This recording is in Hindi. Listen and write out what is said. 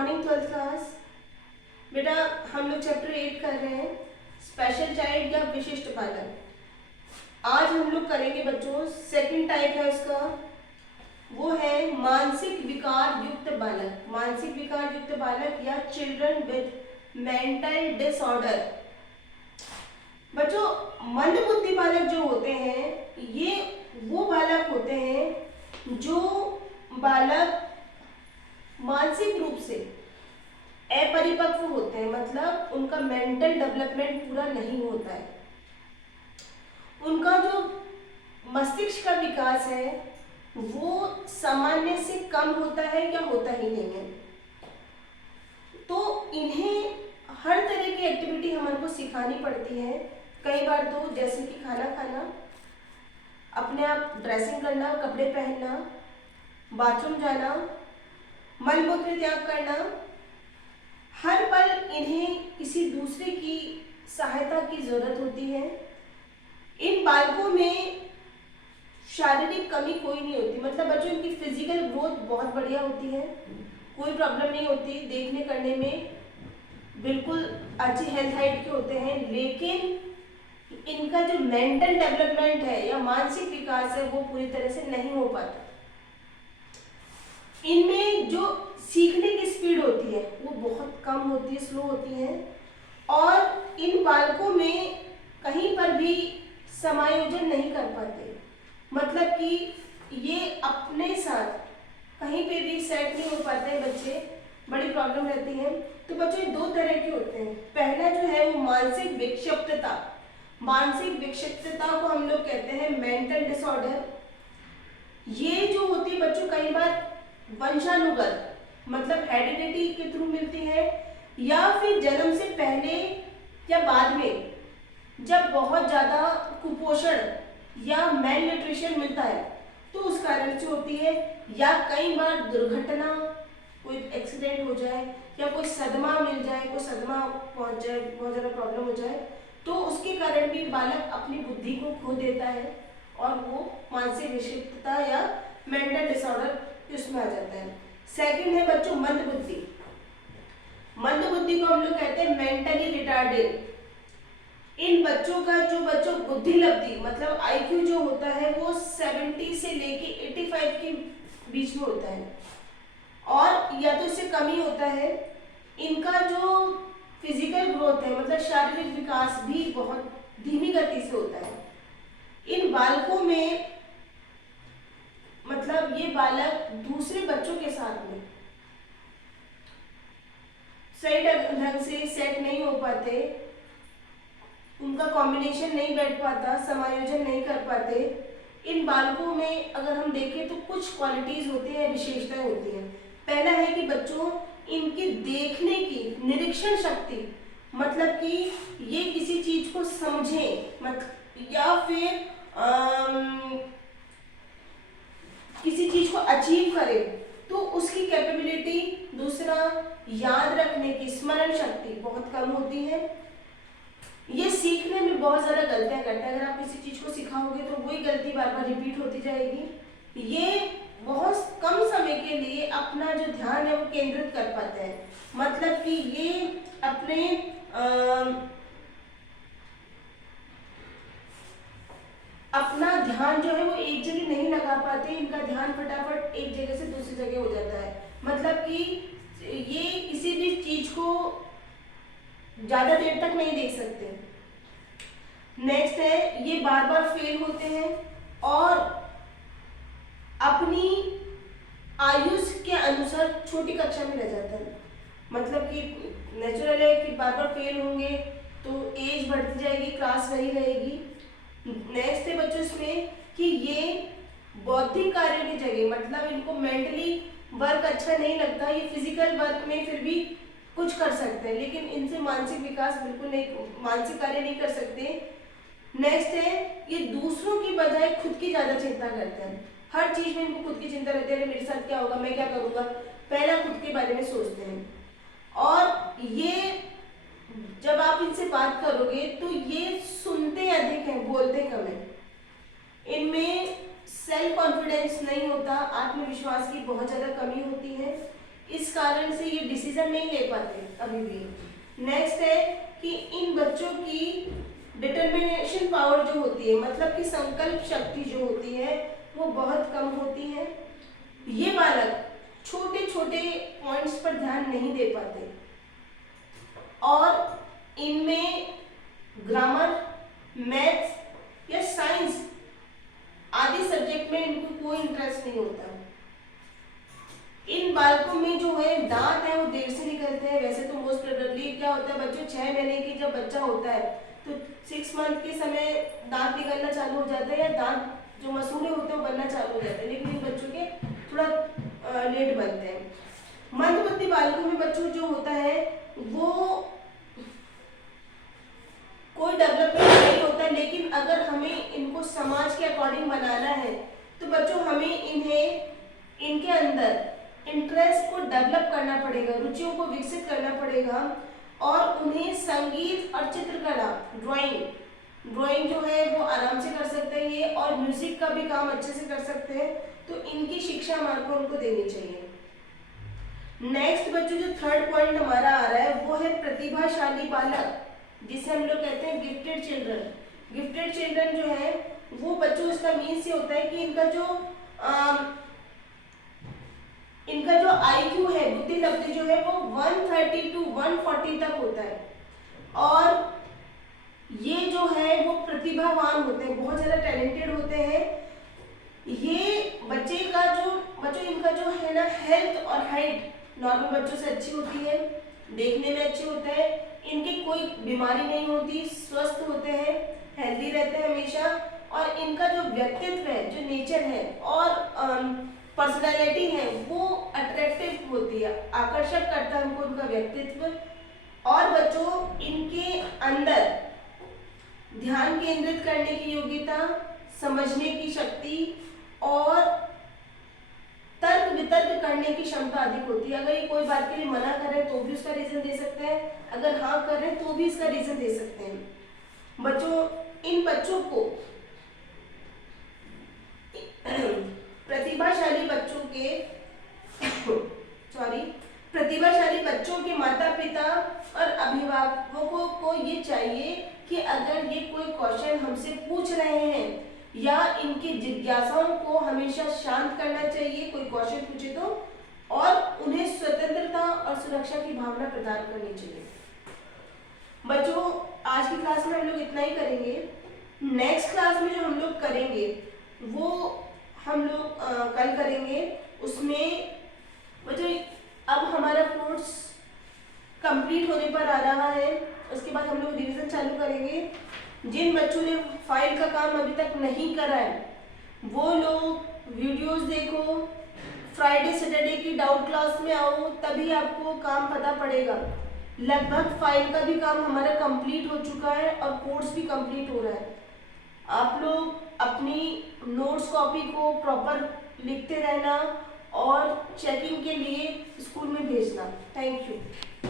Morning 12th class. बेटा हम लोग चैप्टर 8 कर रहे हैं, स्पेशल चाइल्ड या विशिष्ट बालक। आज हम लोग करेंगे बच्चों, सेकंड टाइप है उसका, वो है मानसिक विकार युक्त बालक। मानसिक विकार युक्त बालक या चिल्ड्रन विद मेंटल डिसऑर्डर। बच्चों मंद बुद्धि बालक जो होते हैं, ये वो बालक होते हैं जो बालक मानसिक रूप से अपरिपक्व होते हैं, मतलब उनका मेंटल डेवलपमेंट पूरा नहीं होता है। उनका जो मस्तिष्क का विकास है वो सामान्य से कम होता है या होता ही नहीं है। तो इन्हें हर तरह की एक्टिविटी हमारे को सिखानी पड़ती है। कई बार तो जैसे कि खाना खाना, अपने आप ड्रेसिंग करना, कपड़े पहनना, बाथरूम जाना, मलमूत्र त्याग करना, हर पल इन्हें किसी दूसरे की सहायता की जरूरत होती है। इन बालकों में शारीरिक कमी कोई नहीं होती, मतलब बच्चों इनकी फिजिकल ग्रोथ बहुत बढ़िया होती है, कोई प्रॉब्लम नहीं होती, देखने करने में बिल्कुल अच्छी हेल्थ हाइट के होते हैं। लेकिन इनका जो मेंटल डेवलपमेंट है या मानसिक विकास है वो पूरी तरह से नहीं हो पाता। इनमें जो सीखने की स्पीड होती है वो बहुत कम होती है, स्लो होती है। और इन बालकों में कहीं पर भी समायोजन नहीं कर पाते, मतलब कि ये अपने साथ कहीं पे भी सेट नहीं हो पाते हैं बच्चे, बड़ी प्रॉब्लम रहती है। तो बच्चे दो तरह के होते हैं। पहला जो है वो मानसिक विक्षिप्तता। मानसिक विक्षिप्तता को हम लोग कहते हैं मेंटल डिसऑर्डर। ये जो होती है बच्चों कई बार वंशानुगत, मतलब हेरिडिटी के थ्रू मिलती है, या फिर जन्म से पहले या बाद में जब बहुत ज्यादा कुपोषण या मेल न्यूट्रिशन मिलता है तो उस कारण से होती है। या कई बार दुर्घटना, कोई एक्सीडेंट हो जाए या कोई सदमा मिल जाए, कोई सदमा पहुंच जाए, बहुत ज्यादा प्रॉब्लम हो जाए, तो उसके कारण भी बालक अपनी बुद्धि को खो देता है और वो मानसिक विक्षिप्तता या मेंटल डिसऑर्डर इसमें आ जाता है। सेकंड है बच्चों मंद बुद्धि। मंद बुद्धि को हम लोग कहते हैं मेंटली रिटार्डेड। इन बच्चों का जो बच्चों बुद्धि लब्धि, मतलब आईक्यू जो होता है वो 70 से लेके 85 के बीच में होता है, और या तो इससे कम ही होता है। इनका जो फिजिकल ग्रोथ है, मतलब शारीरिक विकास भी बहुत धीमी गति से होता है। इन बालकों में मतलब ये बालक दूसरे बच्चों के साथ में सही ढंग से सेट नहीं हो पाते, उनका कॉम्बिनेशन नहीं बैठ पाता, समायोजन नहीं कर पाते। इन बालकों में अगर हम देखें तो कुछ क्वालिटीज होती है, विशेषताएं होती हैं। पहला है कि बच्चों इनकी देखने की निरीक्षण शक्ति, मतलब कि ये किसी चीज को समझें या फिर किसी चीज को अचीव करे तो उसकी कैपेबिलिटी। दूसरा, याद रखने की स्मरण शक्ति बहुत कम होती है। ये सीखने में बहुत ज्यादा गलतियां करते हैं। अगर आप किसी चीज को सिखाओगे तो वही गलती बार बार रिपीट होती जाएगी। ये बहुत कम समय के लिए अपना जो ध्यान है वो केंद्रित कर पाते हैं, मतलब कि ये अपने अपना ध्यान जो है वो एक जगह नहीं लगा पाते। इनका ध्यान फटाफट एक जगह से दूसरी जगह हो जाता है, मतलब कि ये किसी भी चीज को ज्यादा देर तक नहीं देख सकते। नेक्स्ट है ये बार बार फेल होते हैं और अपनी आयुष के अनुसार छोटी कक्षा में रह जाता है, मतलब कि नेचुरल है कि बार बार फेल होंगे तो एज बढ़ती जाएगी, क्लास वही रहेगी। नेक्स्ट है बच्चों इसमें कि ये बौद्धिक कार्य की जगह, मतलब इनको मेंटली वर्क अच्छा नहीं लगता, ये फिजिकल वर्क में फिर भी कुछ कर सकते हैं लेकिन इनसे मानसिक विकास बिल्कुल नहीं, मानसिक कार्य नहीं कर सकते। नेक्स्ट है ये दूसरों की बजाय खुद की ज्यादा चिंता करते हैं। हर चीज में इनको खुद की चिंता रहती है, मेरे साथ क्या होगा, मैं क्या करूंगा, पहला खुद के बारे में सोचते हैं। और ये जब आप इनसे बात करोगे तो ये सुनते अधिक हैं, बोलते कम है। इनमें सेल्फ कॉन्फिडेंस नहीं होता, आत्मविश्वास की बहुत ज्यादा कमी होती है। इस कारण से ये डिसीजन नहीं ले पाते अभी भी। नेक्स्ट है कि इन बच्चों की डिटर्मिनेशन पावर जो होती है, मतलब कि संकल्प शक्ति जो होती है वो बहुत कम होती है। ये बालक छोटे छोटे पॉइंट्स पर ध्यान नहीं दे पाते और इनमें ग्रामर, मैथ्स या साइंस आदि सब्जेक्ट में इनको कोई इंटरेस्ट नहीं होता। इन बालकों में जो है दांत है वो देर से निकलते हैं। वैसे तो मोस्ट प्रोबेबली क्या होता है, बच्चों 6 महीने की जब बच्चा होता है तो 6 मंथ के समय दांत निकलना चालू हो जाता है या दांत जो मसूड़े होते हैं वो बनना चालू हो जाते हैं, लेकिन इन बच्चों के थोड़ा लेट बनते हैं। मंदबुद्धि बालकों में बच्चों जो होता है वो कोई डेवलपमेंट नहीं होता, लेकिन अगर हमें इनको समाज के अकॉर्डिंग बनाना है तो बच्चों हमें इनके अंदर इंटरेस्ट को डेवलप करना पड़ेगा, रुचियों को विकसित करना पड़ेगा और उन्हें संगीत और चित्रकला, ड्राइंग जो है वो आराम से कर सकते हैं ये, और म्यूजिक का भी काम अच्छे से कर सकते हैं। तो इनकी शिक्षा हमारे उनको देनी चाहिए। नेक्स्ट बच्चों जो थर्ड पॉइंट हमारा आ रहा है वो है प्रतिभाशाली बालक, जिसे हम लोग कहते हैं गिफ्टेड चिल्ड्रन। गिफ्टेड चिल्ड्रन जो है वो बच्चों, इसका मीन्स ये होता है कि इनका जो IQ है, बुद्धि लब्धि जो है वो 130 to 140 तक होता है और ये जो है वो प्रतिभावान होते हैं, बहुत ज़्यादा टैलेंटेड होते हैं। ये बच्चों इनका जो है ना हेल्थ और हाइट नॉर्मल बच्चों से अच्छी होती है, देखने में अच्छे होते हैं, इनकी कोई बीमारी नहीं होती, स्वस्थ होते हैं, हेल्दी रहते हैं हमेशा, और इनका जो व्यक्तित्व है, जो नेचर है और पर्सनैलिटी है वो अट्रैक्टिव होती है, आकर्षक करता है हमको उनका व्यक्तित्व। और बच्चों इनके अंदर ध्यान केंद्रित करने की योग्यता, समझने की शक्ति और तर्क वितर्क करने की क्षमता अधिक होती है। अगर ये कोई बात के लिए मना कर रहे हैं तो भी उसका रीजन दे सकते हैं, अगर हाँ कर रहे हैं तो भी इसका रीजन दे सकते हैं। बच्चों इन बच्चों को प्रतिभाशाली बच्चों के माता पिता और अभिभावकों को ये चाहिए कि अगर ये कोई क्वेश्चन हमसे पूछ रहे हैं या इनकी जिज्ञासाओं को हमेशा शांत करना चाहिए, कोई क्वेश्चन पूछे तो, और उन्हें स्वतंत्रता और सुरक्षा की भावना प्रदान करनी चाहिए। बच्चों आज की क्लास में हम लोग इतना ही करेंगे। नेक्स्ट क्लास में जो हम लोग करेंगे वो हम लोग कल करेंगे। उसमें बच्चों अब हमारा कोर्स कंप्लीट होने पर आ रहा है, उसके बाद हम लोग रिवीजन चालू करेंगे। जिन बच्चों ने फाइल का काम अभी तक नहीं करा है वो लोग वीडियोस देखो, फ्राइडे सैटरडे की डाउट क्लास में आओ, तभी आपको काम पता पड़ेगा। लगभग फाइल का भी काम हमारा कंप्लीट हो चुका है और कोर्स भी कंप्लीट हो रहा है। आप लोग अपनी नोट्स कॉपी को प्रॉपर लिखते रहना और चेकिंग के लिए स्कूल में भेजना। Thank you.